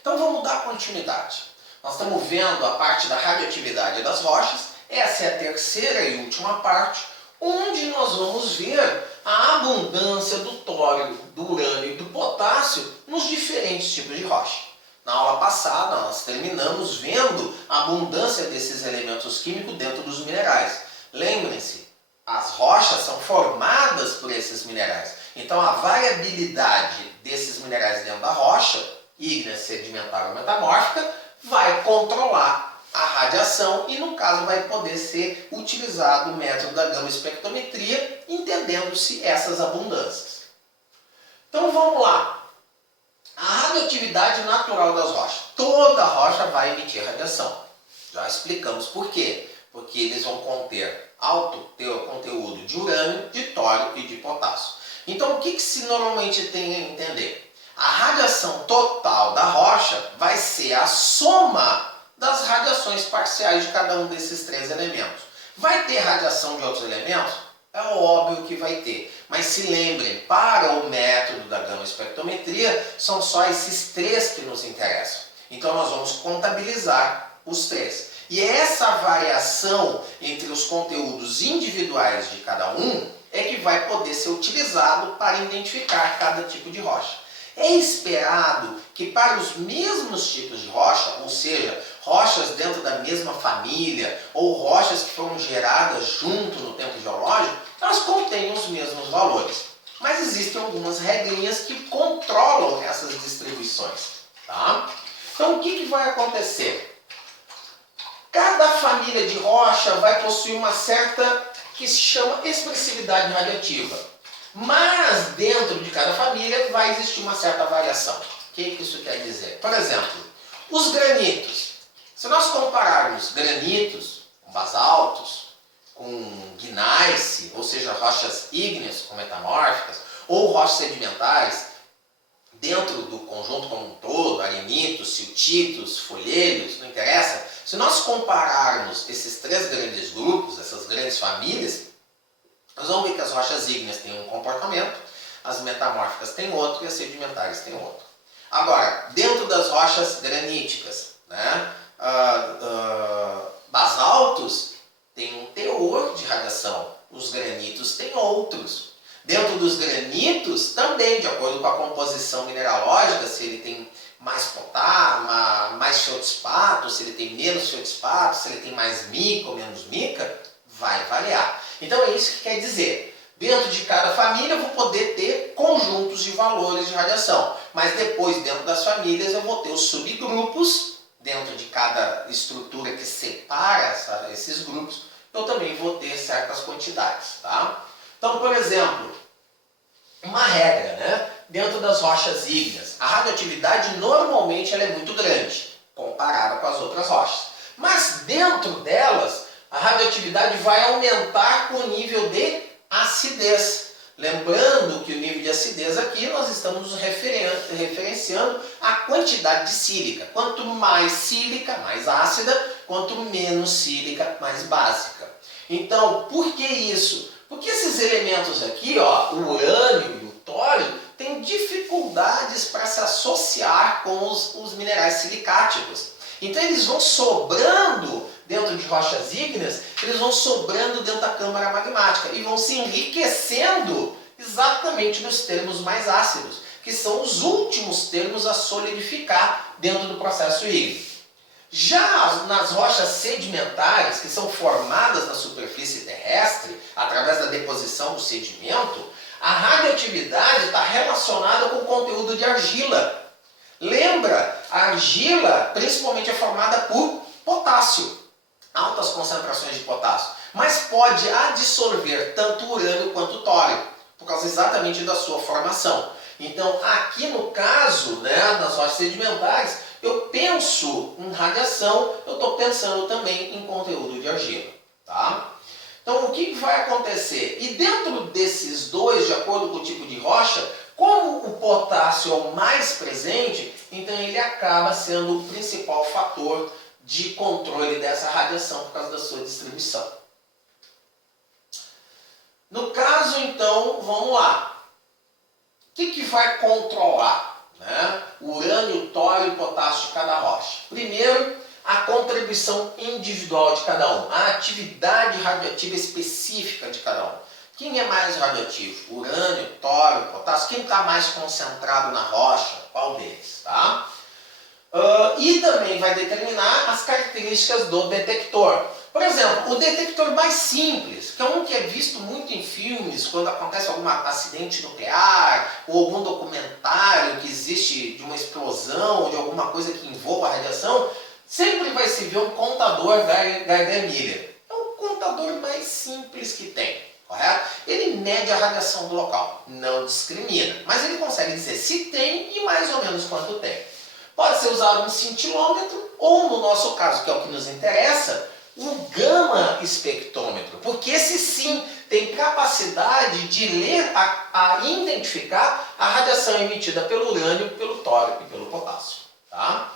Então vamos dar continuidade. Nós estamos vendo a parte da radioatividade das rochas. Essa é a terceira e última parte, onde nós vamos ver a abundância do tório, do urânio e do potássio nos diferentes tipos de rocha. Na aula passada nós terminamos vendo a abundância desses elementos químicos dentro dos minerais. Lembrem-se, as rochas são formadas por esses minerais. Então a variabilidade desses minerais dentro da rocha, ígnea, sedimentar ou metamórfica, vai controlar a radiação e, no caso, vai poder ser utilizado o método da gama-espectrometria, entendendo-se essas abundâncias. Então vamos lá. A radioatividade natural das rochas. Toda rocha vai emitir radiação. Já explicamos por quê. Porque eles vão conter alto conteúdo de urânio, de tório e de potássio. Então o que se normalmente tem a entender? A radiação total da rocha vai ser a soma das radiações parciais de cada um desses três elementos. Vai ter radiação de outros elementos? É óbvio que vai ter. Mas se lembrem, para o método da gama-espectrometria, são só esses três que nos interessam. Então nós vamos contabilizar os três. E essa variação entre os conteúdos individuais de cada um é que vai poder ser utilizado para identificar cada tipo de rocha. É esperado que para os mesmos tipos de rocha, ou seja, rochas dentro da mesma família ou rochas que foram geradas junto no tempo geológico, elas contenham os mesmos valores. Mas existem algumas regrinhas que controlam essas distribuições. Tá? Então o que vai acontecer? Cada família de rocha vai possuir uma certa que se chama expressividade radiativa. Mas dentro de cada família vai existir uma certa variação. O que isso quer dizer? Por exemplo, os granitos. Se nós compararmos granitos com basaltos, com gneiss, ou seja, rochas ígneas com metamórficas, ou rochas sedimentares, dentro do conjunto como um todo, arenitos, siltitos, folhelhos, não interessa. Se nós compararmos esses três grandes grupos, essas grandes famílias, nós vamos ver que as rochas ígneas têm um comportamento, as metamórficas têm outro e as sedimentares têm outro. Agora, dentro das rochas graníticas, né, basaltos têm um teor de radiação, os granitos têm outros. Dentro dos granitos, também, de acordo com a composição mineralógica, se ele tem mais potássio, mais feldspato, se ele tem menos feldspato, se ele tem mais mica ou menos mica, vai variar. Então é isso que quer dizer. Dentro de cada família eu vou poder ter conjuntos de valores de radiação. Mas depois, dentro das famílias, eu vou ter os subgrupos. Dentro de cada estrutura que separa esses grupos, eu também vou ter certas quantidades. Tá? Então, por exemplo, uma regra, né? Dentro das rochas ígneas, a radioatividade normalmente ela é muito grande, comparada com as outras rochas. Mas dentro delas, a radioatividade vai aumentar com o nível de acidez. Lembrando que o nível de acidez aqui nós estamos referenciando a quantidade de sílica. Quanto mais sílica, mais ácida, quanto menos sílica, mais básica. Então, por que isso? Porque esses elementos aqui, ó, o urânio e o tório, têm dificuldades para se associar com os minerais silicáticos. Então eles vão sobrando dentro de rochas ígneas, eles vão sobrando dentro da câmara magmática e vão se enriquecendo exatamente nos termos mais ácidos, que são os últimos termos a solidificar dentro do processo ígneo. Já nas rochas sedimentares, que são formadas na superfície terrestre, através da deposição do sedimento, a radioatividade está relacionada com o conteúdo de argila. Lembra, a argila principalmente é formada por potássio, altas concentrações de potássio, mas pode absorver tanto urânio quanto tório, por causa exatamente da sua formação. Então, aqui no caso, né, nas rochas sedimentares, eu penso em radiação, eu estou pensando também em conteúdo de argila. Tá? Então, o que vai acontecer? E dentro desses dois, de acordo com o tipo de rocha, como o potássio é o mais presente, então ele acaba sendo o principal fator de controle dessa radiação por causa da sua distribuição. No caso, então, vamos lá. O que vai controlar? né? Urânio, tório e potássio de cada rocha. Primeiro, a contribuição individual de cada um, a atividade radioativa específica de cada um. Quem é mais radioativo? Urânio, tório, potássio? Quem está mais concentrado na rocha? Qual deles? Tá? E também vai determinar as características do detector. Por exemplo, o detector mais simples, que é um que é visto muito em filmes, quando acontece algum acidente nuclear, ou algum documentário que existe de uma explosão, ou de alguma coisa que envolva a radiação, sempre vai se ver um contador Geiger-Miller. É o contador mais simples que tem, correto? Ele mede a radiação do local, não discrimina, mas ele consegue dizer se tem e mais ou menos quanto tem. Pode ser usado um cintilômetro, ou no nosso caso, que é o que nos interessa, um gama espectrômetro, porque esse sim tem capacidade de ler, a identificar a radiação emitida pelo urânio, pelo tório e pelo potássio. Tá?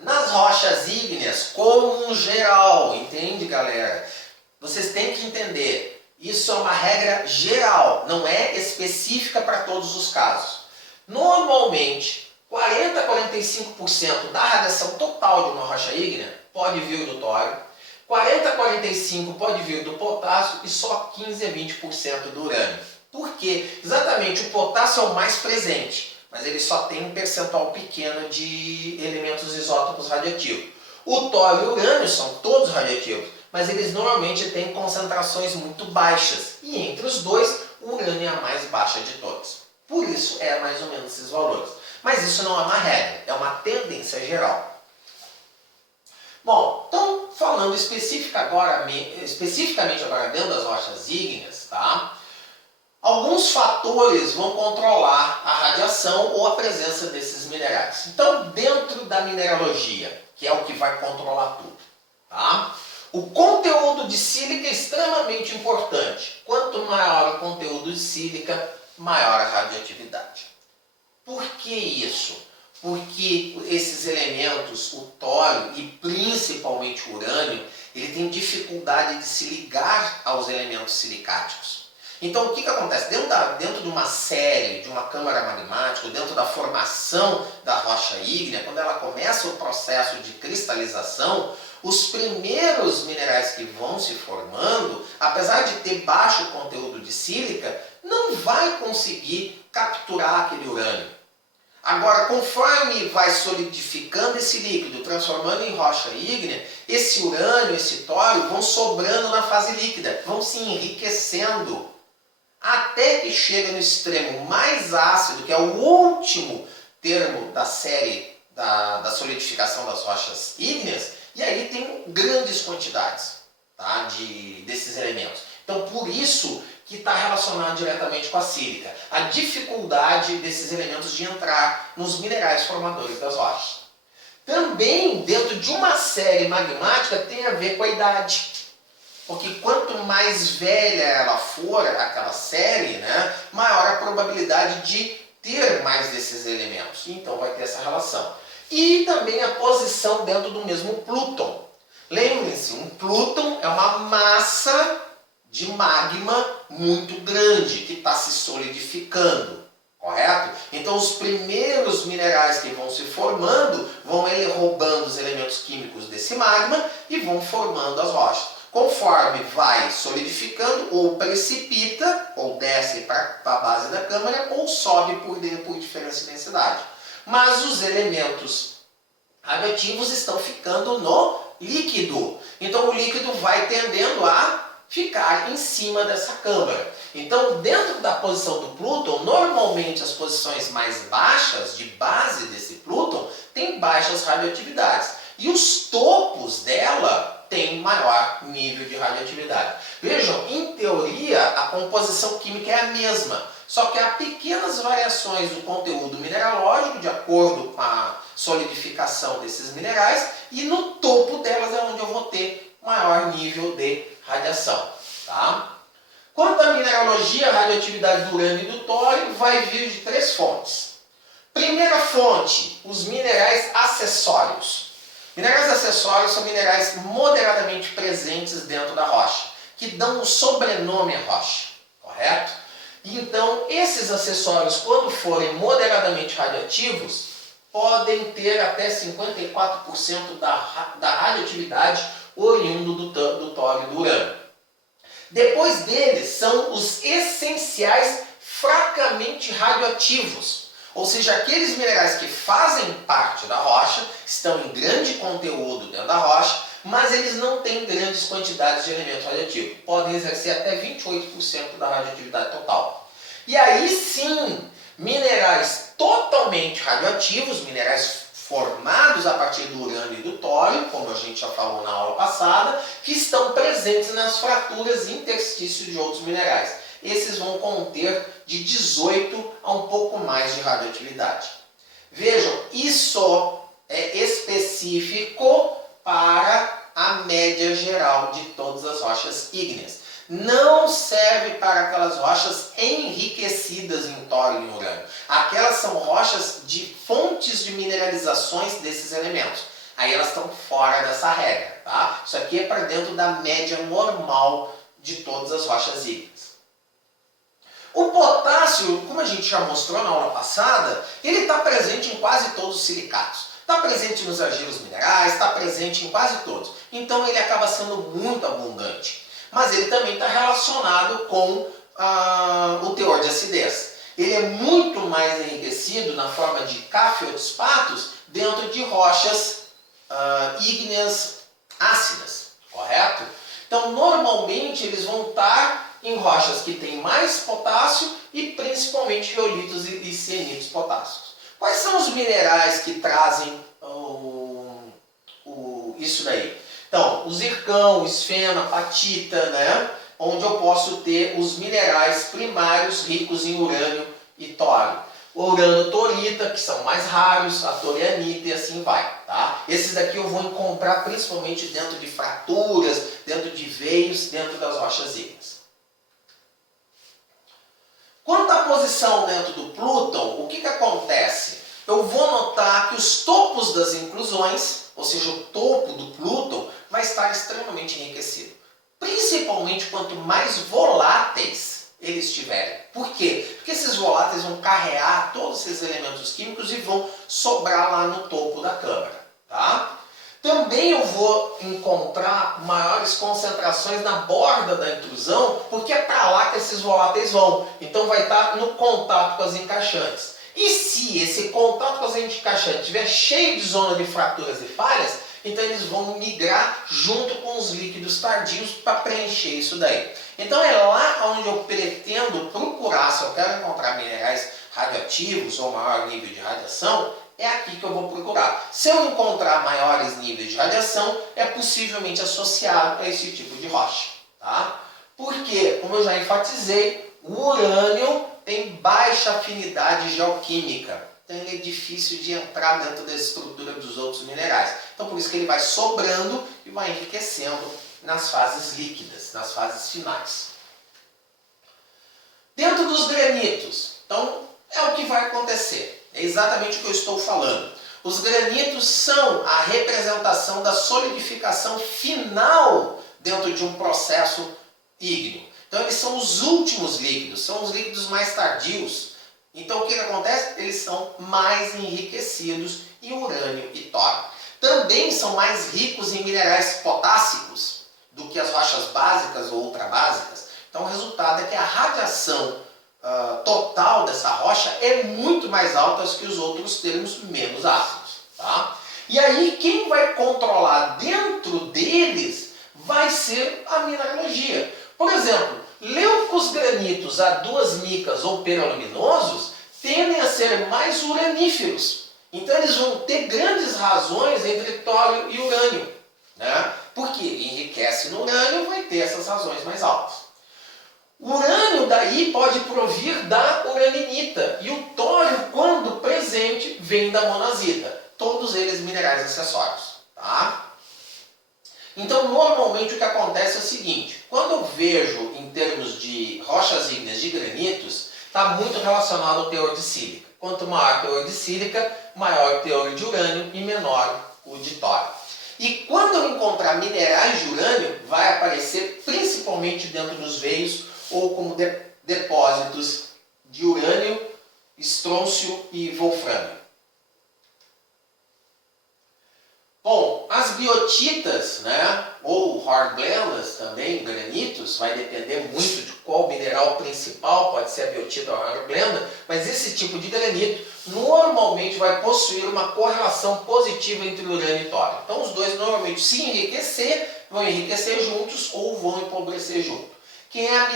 Nas rochas ígneas, como um geral, entende, galera? Vocês têm que entender, isso é uma regra geral, não é específica para todos os casos. Normalmente, 40 a 45% da radiação total de uma rocha ígnea pode vir do tório, 40 a 45% pode vir do potássio e só 15 a 20% do urânio. Por quê? Exatamente, o potássio é o mais presente, mas ele só tem um percentual pequeno de elementos isótopos radioativos. O tório e o urânio são todos radioativos, mas eles normalmente têm concentrações muito baixas, e entre os dois, o urânio é a mais baixa de todas. Por isso é mais ou menos esses valores. Mas isso não é uma regra, é uma tendência geral. Bom, então falando especificamente agora dentro das rochas ígneas, tá? Alguns fatores vão controlar a radiação ou a presença desses minerais. Então, dentro da mineralogia, que é o que vai controlar tudo, tá? O conteúdo de sílica é extremamente importante. Quanto maior o conteúdo de sílica, maior a radioatividade. Por que isso? Porque esses elementos, o tório e principalmente o urânio, ele tem dificuldade de se ligar aos elementos silicáticos. Então o que acontece? Dentro de uma série, de uma câmara magmática, dentro da formação da rocha ígnea, quando ela começa o processo de cristalização, os primeiros minerais que vão se formando, apesar de ter baixo conteúdo de sílica, não vai conseguir capturar aquele urânio. Agora, conforme vai solidificando esse líquido, transformando em rocha ígnea, esse urânio, esse tório vão sobrando na fase líquida, vão se enriquecendo, até que chega no extremo mais ácido, que é o último termo da série da solidificação das rochas ígneas, e aí tem grandes quantidades, tá, desses elementos. Então, por isso que está relacionado diretamente com a sílica, a dificuldade desses elementos de entrar nos minerais formadores das rochas. Também, dentro de uma série magmática, tem a ver com a idade. Porque quanto mais velha ela for, aquela série, né, maior a probabilidade de ter mais desses elementos. Então vai ter essa relação. E também a posição dentro do mesmo Plutão. Lembrem-se, um Plutão é uma massa de magma muito grande que está se solidificando, correto? Então os primeiros minerais que vão se formando vão roubando os elementos químicos desse magma e vão formando as rochas. Conforme vai solidificando, ou precipita, ou desce para a base da câmara, ou sobe por diferença de densidade. Mas os elementos radioativos estão ficando no líquido. Então o líquido vai tendendo a ficar em cima dessa câmara. Então, dentro da posição do Plutão, normalmente as posições mais baixas, de base desse Plutão, têm baixas radioatividades. E os topos dela têm maior nível de radioatividade. Vejam, em teoria, a composição química é a mesma, só que há pequenas variações do conteúdo mineralógico, de acordo com a solidificação desses minerais, e no topo delas é onde eu vou ter maior nível de radiação. Tá? Quanto à mineralogia, a radioatividade do urânio e do tório vai vir de 3 fontes. Primeira fonte, os minerais acessórios. Minerais acessórios são minerais moderadamente presentes dentro da rocha, que dão um sobrenome à rocha, correto? Então, esses acessórios, quando forem moderadamente radioativos, podem ter até 54% da radioatividade oriundo do tório e do urânio. Depois deles são os essenciais fracamente radioativos, ou seja, aqueles minerais que fazem parte da rocha, estão em grande conteúdo dentro da rocha, mas eles não têm grandes quantidades de elemento radioativo. Podem exercer até 28% da radioatividade total. E aí sim, minerais totalmente radioativos, minerais formados a partir do urânio e do tório, como a gente já falou na aula passada, que estão presentes nas fraturas interstícios de outros minerais. Esses vão conter de 18 a um pouco mais de radioatividade. Vejam, isso é específico para a média geral de todas as rochas ígneas. Não serve para aquelas rochas enriquecidas em tório e urânio. Aquelas são rochas de fontes de mineralizações desses elementos. Aí elas estão fora dessa regra, tá? Isso aqui é para dentro da média normal de todas as rochas ígneas. O potássio, como a gente já mostrou na aula passada, ele está presente em quase todos os silicatos. Está presente nos argilos minerais, está presente em quase todos. Então ele acaba sendo muito abundante. Mas ele também está relacionado com o teor de acidez. Ele é muito mais enriquecido na forma de cafeotispatos dentro de rochas ígneas ácidas, correto? Então, normalmente, eles vão estar em rochas que têm mais potássio e principalmente riolitos e cianitos potássicos. Quais são os minerais que trazem isso daí? Então, o zircão, o esfeno, a apatita, né? Onde eu posso ter os minerais primários ricos em urânio e tório. O uranotorita, que são mais raros, a torianita e assim vai. Tá? Esses daqui eu vou encontrar principalmente dentro de fraturas, dentro de veios, dentro das rochas ígneas. Quanto à posição dentro do Plúton, o que acontece? Eu vou notar que os topos das inclusões, ou seja, o topo do Plúton, vai estar extremamente enriquecido. Principalmente quanto mais voláteis eles estiverem. Por quê? Porque esses voláteis vão carregar todos esses elementos químicos e vão sobrar lá no topo da câmara. Tá? Também eu vou encontrar maiores concentrações na borda da intrusão, porque é para lá que esses voláteis vão. Então vai estar no contato com as encaixantes. E se esse contato com as encaixantes estiver cheio de zona de fraturas e falhas, então eles vão migrar junto com os líquidos tardios para preencher isso daí. Então é lá onde eu pretendo procurar, se eu quero encontrar minerais radioativos ou maior nível de radiação, é aqui que eu vou procurar. Se eu encontrar maiores níveis de radiação, é possivelmente associado a esse tipo de rocha. Tá? Porque, como eu já enfatizei, o urânio tem baixa afinidade geoquímica. Então ele é difícil de entrar dentro da estrutura dos outros minerais. Então por isso que ele vai sobrando e vai enriquecendo nas fases líquidas, nas fases finais. Dentro dos granitos, então é o que vai acontecer. É exatamente o que eu estou falando. Os granitos são a representação da solidificação final dentro de um processo ígneo. Então eles são os últimos líquidos, são os líquidos mais tardios. Então o que acontece? Eles são mais enriquecidos em urânio e tório. Também são mais ricos em minerais potássicos do que as rochas básicas ou ultrabásicas. Então o resultado é que a radiação total dessa rocha é muito mais alta que os outros termos menos ácidos. Tá? E aí quem vai controlar dentro deles vai ser a mineralogia. Por exemplo, leucos granitos A2 micas ou peraluminosos tendem a ser mais uraníferos. Então eles vão ter grandes razões entre tório e urânio. Né? Porque enriquece no urânio, vai ter essas razões mais altas. O urânio daí pode provir da uraninita e o tório, quando presente, vem da monazita. Todos eles minerais acessórios. Tá? Então, normalmente o que acontece é o seguinte, quando eu vejo em termos de rochas ígneas de granitos, está muito relacionado ao teor de sílica. Quanto maior o teor de sílica, maior o teor de urânio e menor o de tório. E quando eu encontrar minerais de urânio, vai aparecer principalmente dentro dos veios ou como depósitos de urânio, estrôncio e wolfrâmio. Bom, as biotitas, né, ou hornblendas também, granitos, vai depender muito de qual mineral principal, pode ser a biotita ou a hornblenda, mas esse tipo de granito normalmente vai possuir uma correlação positiva entre urânio e tório. Então os dois normalmente se enriquecer, vão enriquecer juntos ou vão empobrecer junto. Quem é a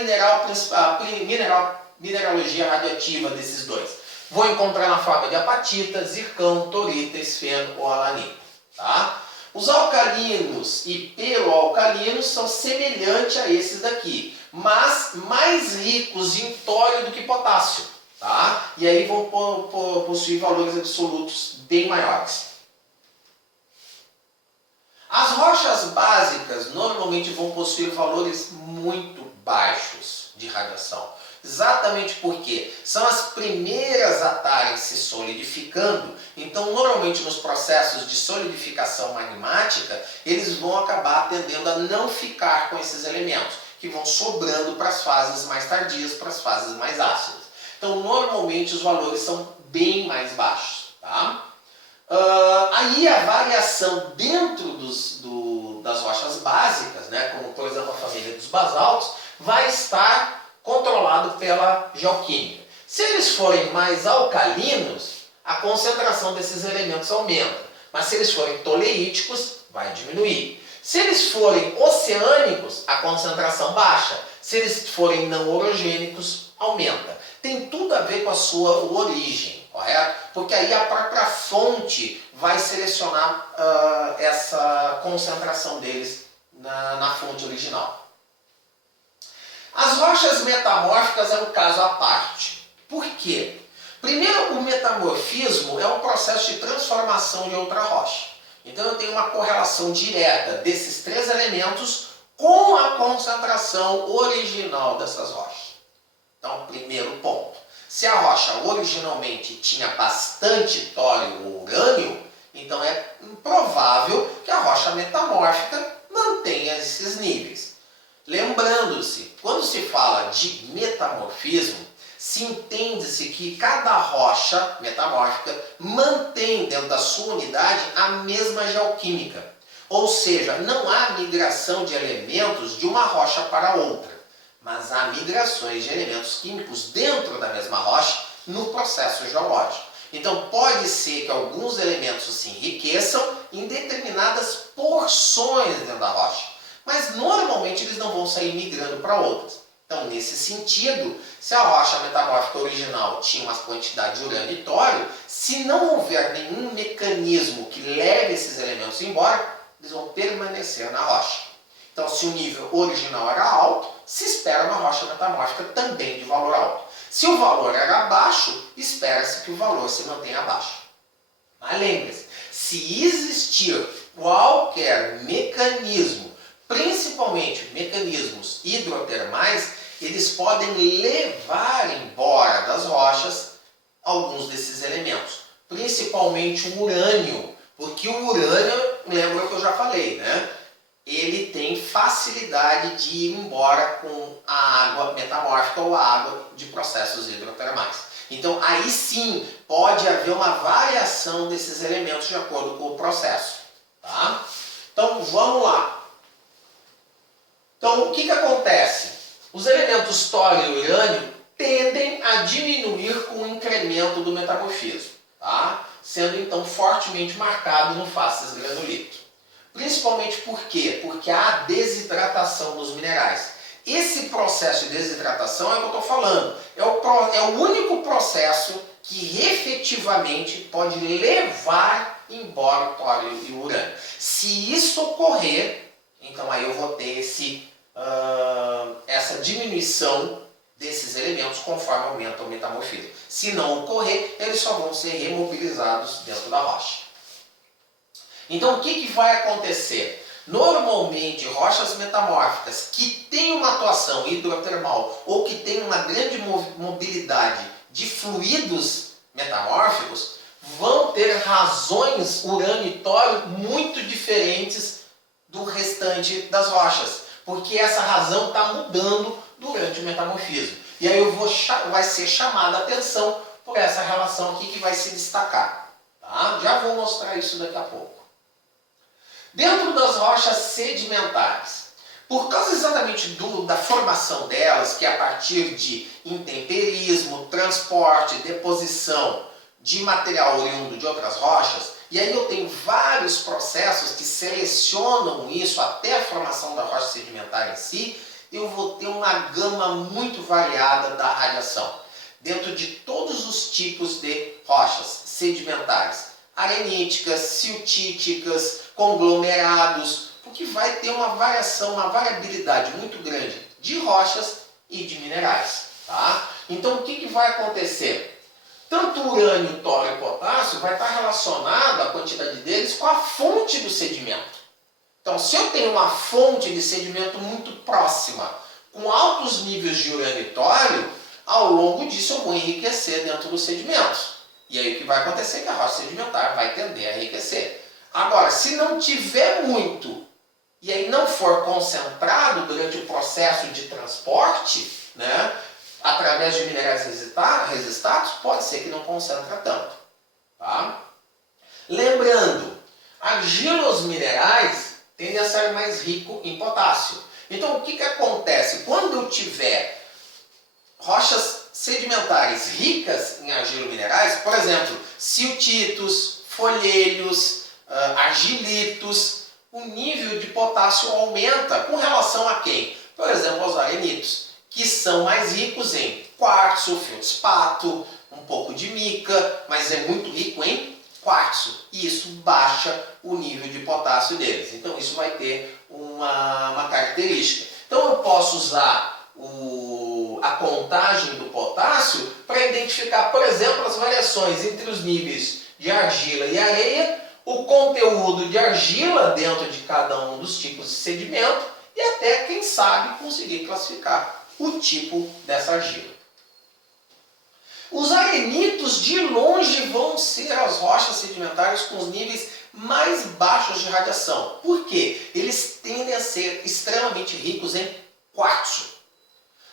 mineralogia radioativa desses dois? Vou encontrar na forma de apatita, zircão, torita, esfeno ou alanita. Tá? Os alcalinos e peroalcalinos são semelhantes a esses daqui, mas mais ricos em tório do que potássio. Tá? E aí vão possuir valores absolutos bem maiores. As rochas básicas normalmente vão possuir valores muito baixos de radiação. Exatamente porque são as primeiras a estarem se solidificando, então normalmente nos processos de solidificação magmática, eles vão acabar tendendo a não ficar com esses elementos, que vão sobrando para as fases mais tardias, para as fases mais ácidas. Então normalmente os valores são bem mais baixos. Tá? Aí a variação dentro das rochas básicas, né, como por exemplo a família dos basaltos, vai estar controlado pela geoquímica. Se eles forem mais alcalinos, a concentração desses elementos aumenta, mas se eles forem toleíticos, vai diminuir. Se eles forem oceânicos, a concentração baixa. Se eles forem não orogênicos, aumenta. Tem tudo a ver com a sua origem, correto? Porque aí a própria fonte vai selecionar essa concentração deles na fonte original. As rochas metamórficas é um caso à parte. Por quê? Primeiro, o metamorfismo é um processo de transformação de outra rocha. Então eu tenho uma correlação direta desses três elementos com a concentração original dessas rochas. Então, primeiro ponto. Se a rocha originalmente tinha bastante tório ou urânio, então é provável que a rocha metamórfica mantenha esses níveis. Lembrando-se, quando se fala de metamorfismo, se entende-se que cada rocha metamórfica mantém dentro da sua unidade a mesma geoquímica. Ou seja, não há migração de elementos de uma rocha para outra, mas há migrações de elementos químicos dentro da mesma rocha no processo geológico. Então pode ser que alguns elementos se enriqueçam em determinadas porções dentro da rocha, mas normalmente eles não vão sair migrando para outras. Então, nesse sentido, se a rocha metamórfica original tinha uma quantidade de urânio e tório, se não houver nenhum mecanismo que leve esses elementos embora, eles vão permanecer na rocha. Então, se o nível original era alto, se espera uma rocha metamórfica também de valor alto. Se o valor era baixo, espera-se que o valor se mantenha baixo. Mas lembre-se, se existir qualquer mecanismo, principalmente mecanismos hidrotermais, eles podem levar embora das rochas alguns desses elementos, principalmente o urânio, porque o urânio, lembra que eu já falei, né? Ele tem facilidade de ir embora com a água metamórfica ou a água de processos hidrotermais. Então aí sim pode haver uma variação desses elementos de acordo com o processo. Tá? Então vamos lá. Então, o que acontece? Os elementos tório e urânio tendem a diminuir com o incremento do metamorfismo, tá? Sendo então fortemente marcado no facies granulito. Principalmente por quê? Porque há desidratação dos minerais. Esse processo de desidratação é o que eu estou falando. É o único processo que efetivamente pode levar embora o tório e o urânio. Se isso ocorrer, então aí eu vou ter essa diminuição desses elementos conforme aumenta o metamorfismo. Se não ocorrer, eles só vão ser remobilizados dentro da rocha. Então o que vai acontecer? Normalmente rochas metamórficas que têm uma atuação hidrotermal ou que têm uma grande mobilidade de fluidos metamórficos vão ter razões urânio e tório muito diferentes do restante das rochas, porque essa razão está mudando durante o metamorfismo. E aí vai ser chamada a atenção por essa relação aqui que vai se destacar. Tá? Já vou mostrar isso daqui a pouco. Dentro das rochas sedimentares, por causa exatamente da formação delas, que é a partir de intemperismo, transporte, deposição de material oriundo de outras rochas, e aí eu tenho vários processos que selecionam isso até a formação da rocha sedimentar em si, eu vou ter uma gama muito variada da radiação, dentro de todos os tipos de rochas sedimentares, areníticas, siltíticas, conglomerados, porque vai ter uma variação, uma variabilidade muito grande de rochas e de minerais. Tá? Então o que vai acontecer? Tanto urânio, tório e potássio vai estar relacionado, a quantidade deles, com a fonte do sedimento. Então, se eu tenho uma fonte de sedimento muito próxima, com altos níveis de urânio e tório, ao longo disso eu vou enriquecer dentro dos sedimentos. E aí o que vai acontecer é que a rocha sedimentar vai tender a enriquecer. Agora, se não tiver muito, e aí não for concentrado durante o processo de transporte, né, através de minerais resistados, pode ser que não concentre tanto. Tá? Lembrando, argilos minerais tendem a ser mais rico em potássio. Então, o que acontece? Quando eu tiver rochas sedimentares ricas em argilominerais, por exemplo, siltitos, folhelhos, argilitos, o nível de potássio aumenta com relação a quem? Por exemplo, aos arenitos, que são mais ricos em quartzo, feldspato, um pouco de mica, mas é muito rico em quartzo. E isso baixa o nível de potássio deles. Então isso vai ter uma característica. Então eu posso usar a contagem do potássio para identificar, por exemplo, as variações entre os níveis de argila e areia, o conteúdo de argila dentro de cada um dos tipos de sedimento e até, quem sabe, conseguir classificar o tipo dessa argila. Os arenitos de longe vão ser as rochas sedimentares com os níveis mais baixos de radiação. Por quê? Eles tendem a ser extremamente ricos em quartzo.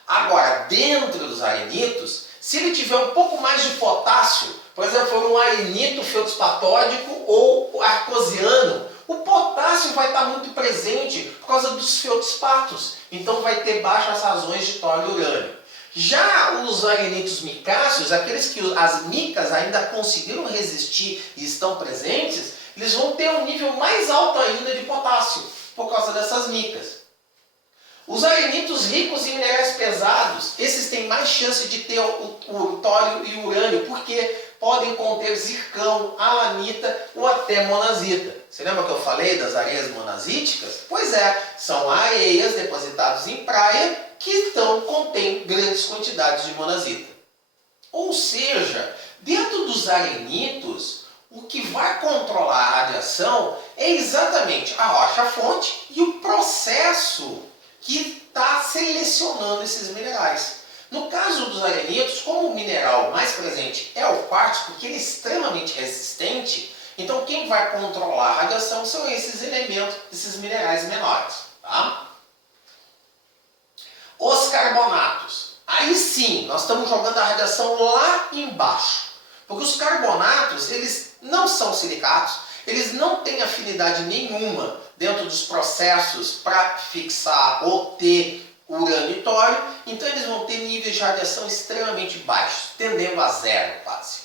Agora, dentro dos arenitos, se ele tiver um pouco mais de potássio, por exemplo, um arenito feldspatódico ou arcosiano, o potássio vai estar muito presente por causa dos feldspatos. Então vai ter baixas razões de tório e urânio. Já os arenitos micáceos, aqueles que as micas ainda conseguiram resistir e estão presentes, eles vão ter um nível mais alto ainda de potássio, por causa dessas micas. Os arenitos ricos em minerais pesados, esses têm mais chance de ter o tório e o urânio, porque podem conter zircão, alanita ou até monazita. Você lembra que eu falei das areias monazíticas? Pois é, são areias depositadas em praia que contêm grandes quantidades de monazita. Ou seja, dentro dos arenitos, o que vai controlar a radiação é exatamente a rocha-fonte e o processo que está selecionando esses minerais. No caso dos arenitos, como o mineral mais presente é o quartzo, porque ele é extremamente resistente, então quem vai controlar a radiação são esses elementos, esses minerais menores. Tá? Os carbonatos. Aí sim, nós estamos jogando a radiação lá embaixo. Porque os carbonatos, eles não são silicatos, eles não têm afinidade nenhuma dentro dos processos para fixar ou ter urânio e tório, então eles vão ter níveis de radiação extremamente baixos, tendendo a zero quase.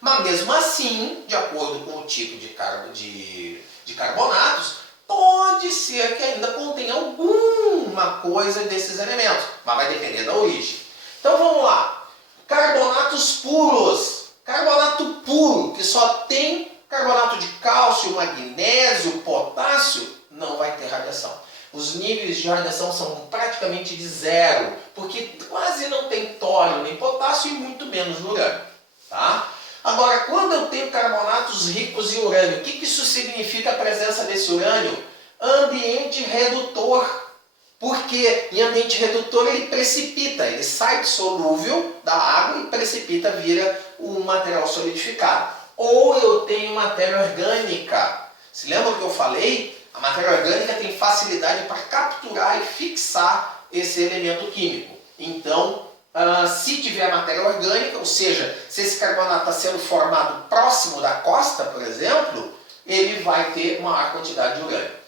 Mas mesmo assim, de acordo com o tipo de carbonatos, pode ser que ainda contenha alguma coisa desses elementos, mas vai depender da origem. Então vamos lá, carbonatos puros, carbonato puro, que só tem carbonato de cálcio, magnésio, potássio, não vai ter radiação. Os níveis de radiação são praticamente de zero, porque quase não tem tório nem potássio e muito menos urânio. Tá? Agora, quando eu tenho carbonatos ricos em urânio, o que isso significa a presença desse urânio? Ambiente redutor. Porque em ambiente redutor ele precipita, ele sai solúvel da água e precipita, vira um material solidificado. Ou eu tenho matéria orgânica. Se lembra que eu falei? A matéria orgânica tem facilidade para capturar e fixar esse elemento químico. Então, Se tiver matéria orgânica, ou seja, se esse carbonato está sendo formado próximo da costa, por exemplo, ele vai ter maior quantidade de urânio.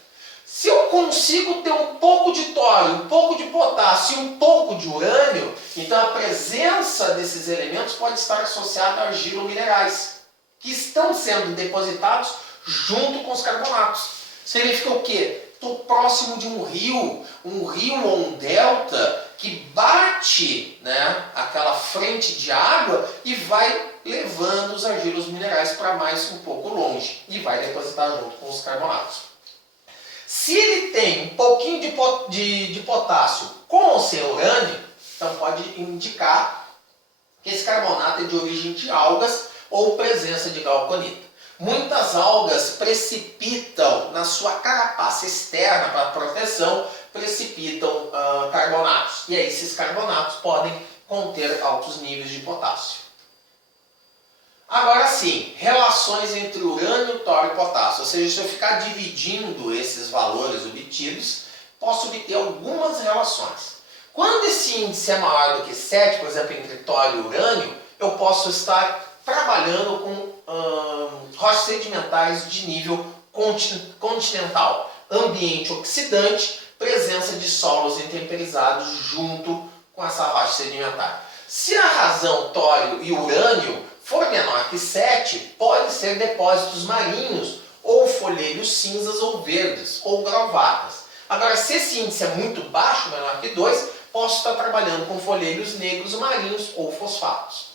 Se eu consigo ter um pouco de tório, um pouco de potássio e um pouco de urânio, então a presença desses elementos pode estar associada a argila ou minerais, que estão sendo depositados junto com os carbonatos. Significa o quê? Estou próximo de um rio ou um delta que bate, né, aquela frente de água e vai levando os argilos minerais para mais um pouco longe e vai depositar junto com os carbonatos. Se ele tem um pouquinho de potássio com ou sem urânio, então pode indicar que esse carbonato é de origem de algas ou presença de glauconita. Muitas algas precipitam na sua carapaça externa para proteção, precipitam carbonatos. E aí esses carbonatos podem conter altos níveis de potássio. Agora sim, relações entre urânio, tório e potássio. Ou seja, se eu ficar dividindo esses valores obtidos, posso obter algumas relações. Quando esse índice é maior do que 7, por exemplo, entre tório e urânio, eu posso estar trabalhando com rochas sedimentares de nível continental, ambiente oxidante, presença de solos intemperizados junto com essa rocha sedimentar. Se a razão tório e urânio for menor que 7, pode ser depósitos marinhos, ou folheiros cinzas ou verdes, ou gravatas. Agora, se esse índice é muito baixo, menor que 2, posso estar trabalhando com folheiros negros marinhos ou fosfatos.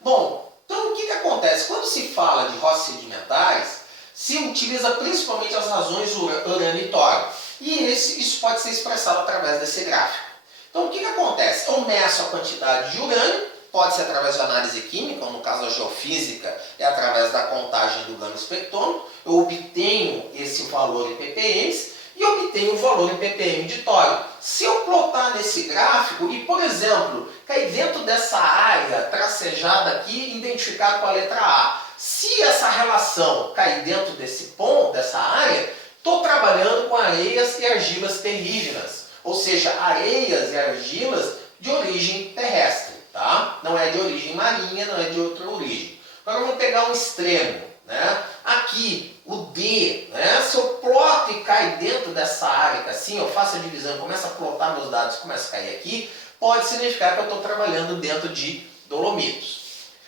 Bom, então o que acontece? Quando se fala de rochas sedimentares, se utiliza principalmente as razões urânio e tório. E isso pode ser expressado através desse gráfico. Então o que acontece? Eu meço a quantidade de urânio, pode ser através de análise química, ou no caso da geofísica, é através da contagem do gama espectrômetro. Eu obtenho esse valor em ppm e obtenho o valor em ppm de tório. Se eu plotar nesse gráfico e, por exemplo, cair dentro dessa área tracejada aqui, identificada com a letra A, se essa relação cair dentro desse ponto, dessa área, estou trabalhando com areias e argilas terrígenas, ou seja, areias e argilas de origem terrestre. Tá? Não é de origem marinha, não é de outra origem. Agora vamos pegar um extremo. Né? Aqui, o D, né? Se eu ploto e cai dentro dessa área, assim, eu faço a divisão, começo a plotar meus dados, começo a cair aqui, pode significar que eu estou trabalhando dentro de dolomitos.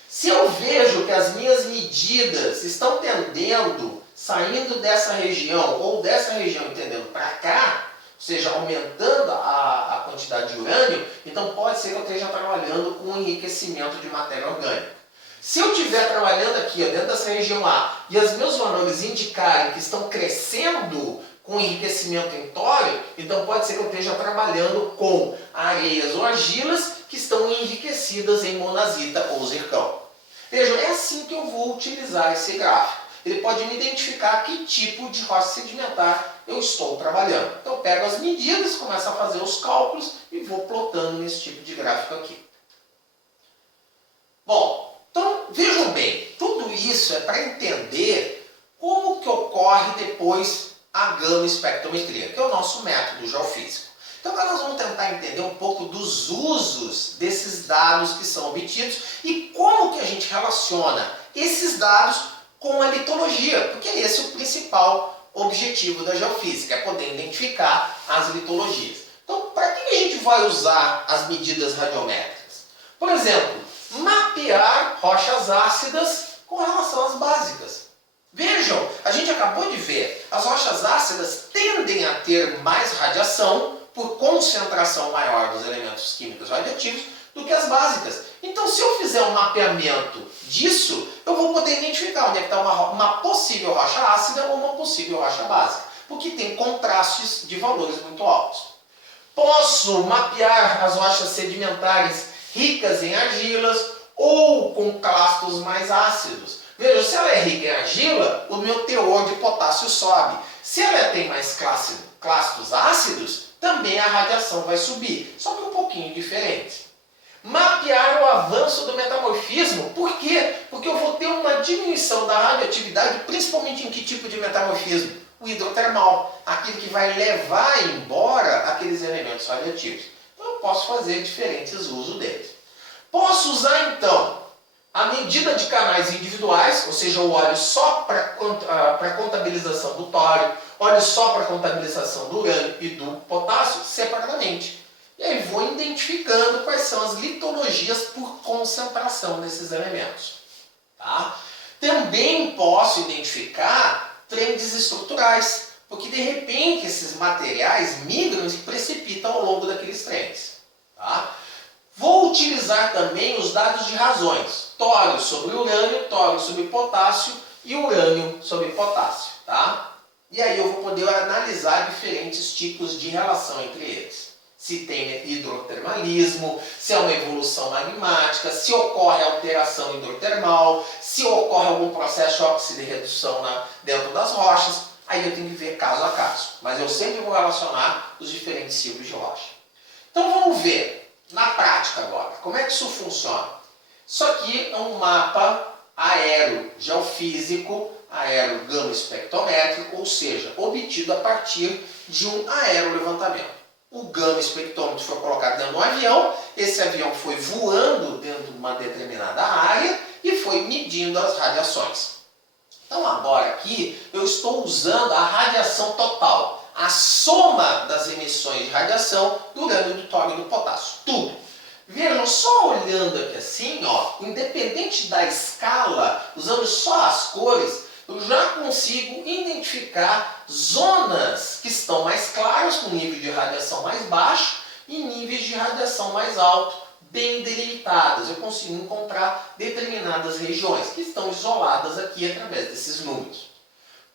Se eu vejo que as minhas medidas estão tendendo, saindo dessa região, ou dessa região e tendendo para cá, ou seja, aumentando a quantidade de urânio, então pode ser que eu esteja trabalhando com enriquecimento de matéria orgânica. Se eu estiver trabalhando aqui, dentro dessa região A, e os meus valores indicarem que estão crescendo com enriquecimento em tório, então pode ser que eu esteja trabalhando com areias ou argilas que estão enriquecidas em monazita ou zircão. Vejam, é assim que eu vou utilizar esse gráfico. Ele pode me identificar que tipo de rocha sedimentar eu estou trabalhando. Então eu pego as medidas, começo a fazer os cálculos e vou plotando nesse tipo de gráfico aqui. Bom, então vejam bem, tudo isso é para entender como que ocorre depois a gama espectrometria, que é o nosso método geofísico. Então agora nós vamos tentar entender um pouco dos usos desses dados que são obtidos e como que a gente relaciona esses dados com a litologia, porque esse é o principal objetivo da geofísica, é poder identificar as litologias. Então, para que a gente vai usar as medidas radiométricas? Por exemplo, mapear rochas ácidas com relação às básicas. Vejam, a gente acabou de ver, as rochas ácidas tendem a ter mais radiação por concentração maior dos elementos químicos radioativos do que as básicas. Então, se eu fizer um mapeamento disso, eu vou poder identificar onde é que está uma possível rocha ácida ou uma possível rocha básica, porque tem contrastes de valores muito altos. Posso mapear as rochas sedimentares ricas em argilas ou com clastos mais ácidos. Veja, se ela é rica em argila, o meu teor de potássio sobe. Se ela tem mais clastos ácidos, também a radiação vai subir, só que um pouquinho diferente. Mapear o avanço do metamorfismo. Por quê? Porque eu vou ter uma diminuição da radioatividade, principalmente em que tipo de metamorfismo? O hidrotermal, aquele que vai levar embora aqueles elementos radioativos. Então eu posso fazer diferentes usos deles. Posso usar então a medida de canais individuais, ou seja, eu olho só para contabilização do tório, olho só para contabilização do urânio e do potássio separadamente. E aí vou identificando quais são as litologias por concentração desses elementos. Tá? Também posso identificar trends estruturais, porque de repente esses materiais migram e se precipitam ao longo daqueles trends. Tá? Vou utilizar também os dados de razões. Tório sobre urânio, tório sobre potássio e urânio sobre potássio. Tá? E aí eu vou poder analisar diferentes tipos de relação entre eles. Se tem hidrotermalismo, se é uma evolução magmática, se ocorre alteração hidrotermal, se ocorre algum processo de óxido e redução dentro das rochas. Aí eu tenho que ver caso a caso. Mas eu sempre vou relacionar os diferentes tipos de rocha. Então vamos ver, na prática agora, como é que isso funciona. Isso aqui é um mapa aerogeofísico, aerogama-espectrométrico, ou seja, obtido a partir de um aerolevantamento. O gama-espectrômetro foi colocado dentro de um avião, esse avião foi voando dentro de uma determinada área e foi medindo as radiações. Então agora aqui eu estou usando a radiação total, a soma das emissões de radiação do urânio, do tório e do potássio, tudo. Vejam, só olhando aqui assim, ó, independente da escala, usando só as cores, eu já consigo identificar zonas que estão mais claras, com nível de radiação mais baixo, e níveis de radiação mais alto, bem delimitadas. Eu consigo encontrar determinadas regiões que estão isoladas aqui através desses números.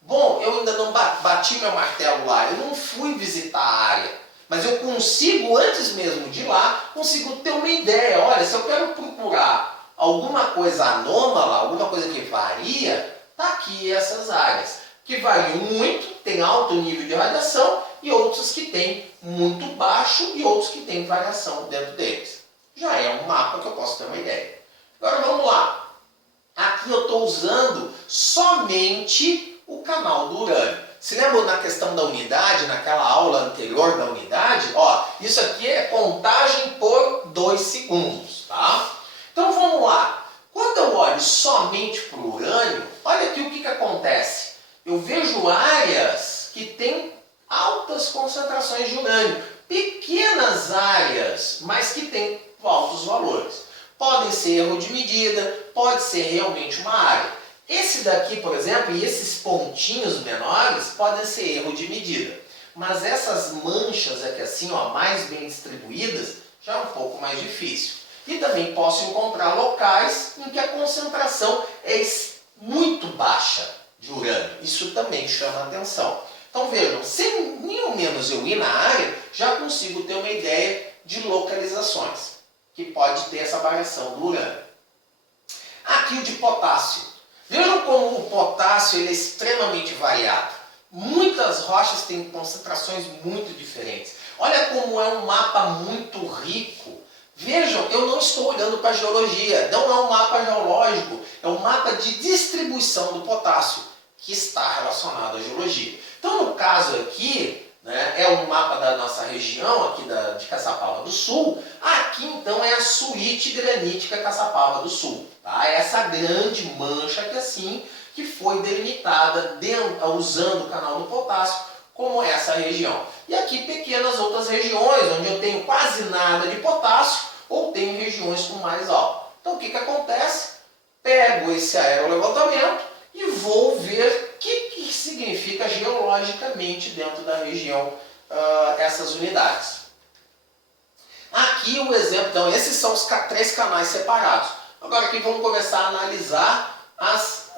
Bom, eu ainda não bati meu martelo lá, eu não fui visitar a área, mas eu consigo, antes mesmo de ir lá, consigo ter uma ideia. Olha, se eu quero procurar alguma coisa anômala, alguma coisa que varia, está aqui essas áreas, que variam muito, tem alto nível de radiação, e outros que têm muito baixo e outros que têm variação dentro deles. Já é um mapa que eu posso ter uma ideia. Agora vamos lá. Aqui eu estou usando somente o canal do urânio. Se lembra na questão da unidade, naquela aula anterior da unidade? Ó, isso aqui é contagem por 2 segundos. Tá? Então vamos lá. Quando eu olho somente para o urânio, olha aqui o que acontece. Eu vejo áreas que têm altas concentrações de urânio. Pequenas áreas, mas que têm altos valores. Podem ser erro de medida, pode ser realmente uma área. Esse daqui, por exemplo, e esses pontinhos menores podem ser erro de medida. Mas essas manchas aqui assim, ó, mais bem distribuídas, já é um pouco mais difícil. E também posso encontrar locais em que a concentração é muito baixa de urânio. Isso também chama atenção. Então vejam, sem nem ao menos eu ir na área, já consigo ter uma ideia de localizações que pode ter essa variação do urânio. Aqui o de potássio. Vejam como o potássio ele é extremamente variado. Muitas rochas têm concentrações muito diferentes. Olha como é um mapa muito rico. Vejam, eu não estou olhando para a geologia, não é um mapa geológico, é um mapa de distribuição do potássio, que está relacionado à geologia. Então, no caso aqui, né, é um mapa da nossa região, aqui de Caçapava do Sul. Aqui, então, é a suíte granítica Caçapava do Sul. Tá? Essa grande mancha que assim, que foi delimitada usando o canal do potássio, como essa região. E aqui pequenas outras regiões, onde eu tenho quase nada de potássio, ou tenho regiões com mais alto. Então o que acontece? Pego esse aerolevantamento e vou ver o que significa geologicamente dentro da região essas unidades. Aqui o exemplo, então esses são os 3 canais separados. Agora aqui vamos começar a analisar as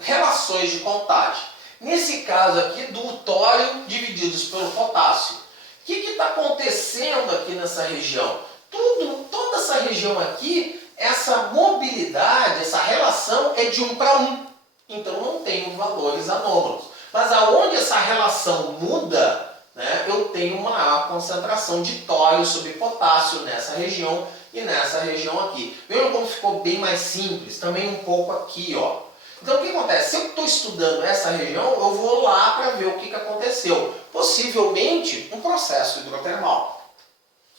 relações de contagem. Nesse caso aqui, do tório divididos pelo potássio. O que está acontecendo aqui nessa região? Toda essa região aqui, essa mobilidade, essa relação é de 1 para 1. Então não tenho valores anômalos. Mas aonde essa relação muda, né, eu tenho uma maior concentração de tório sobre potássio nessa região e nessa região aqui. Vejam como ficou bem mais simples, também um pouco aqui, ó. Então o que acontece? Se eu estou estudando essa região, eu vou lá para ver o que aconteceu. Possivelmente um processo hidrotermal.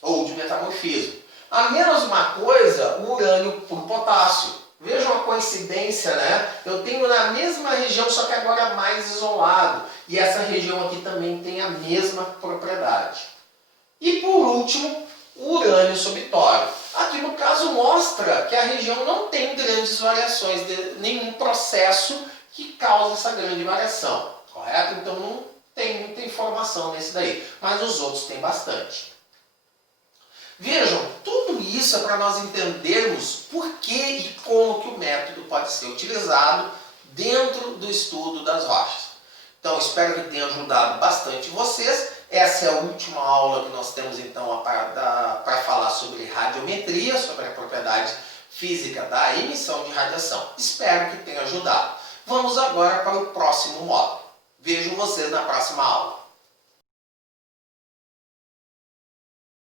ou de metamorfismo. A menos uma coisa, o urânio por potássio. Vejam a coincidência, né? Eu tenho na mesma região, só que agora mais isolado. E essa região aqui também tem a mesma propriedade. E por último, o urânio sobre tório. Aqui no caso mostra que a região não tem grandes variações, nenhum processo que causa essa grande variação. Correto? Então não tem muita informação nesse daí. Mas os outros têm bastante. Vejam, tudo isso é para nós entendermos por que e como que o método pode ser utilizado dentro do estudo das rochas. Então, espero que tenha ajudado bastante vocês. Essa é a última aula que nós temos, então, para falar sobre radiometria, sobre a propriedade física da emissão de radiação. Espero que tenha ajudado. Vamos agora para o próximo módulo. Vejo vocês na próxima aula.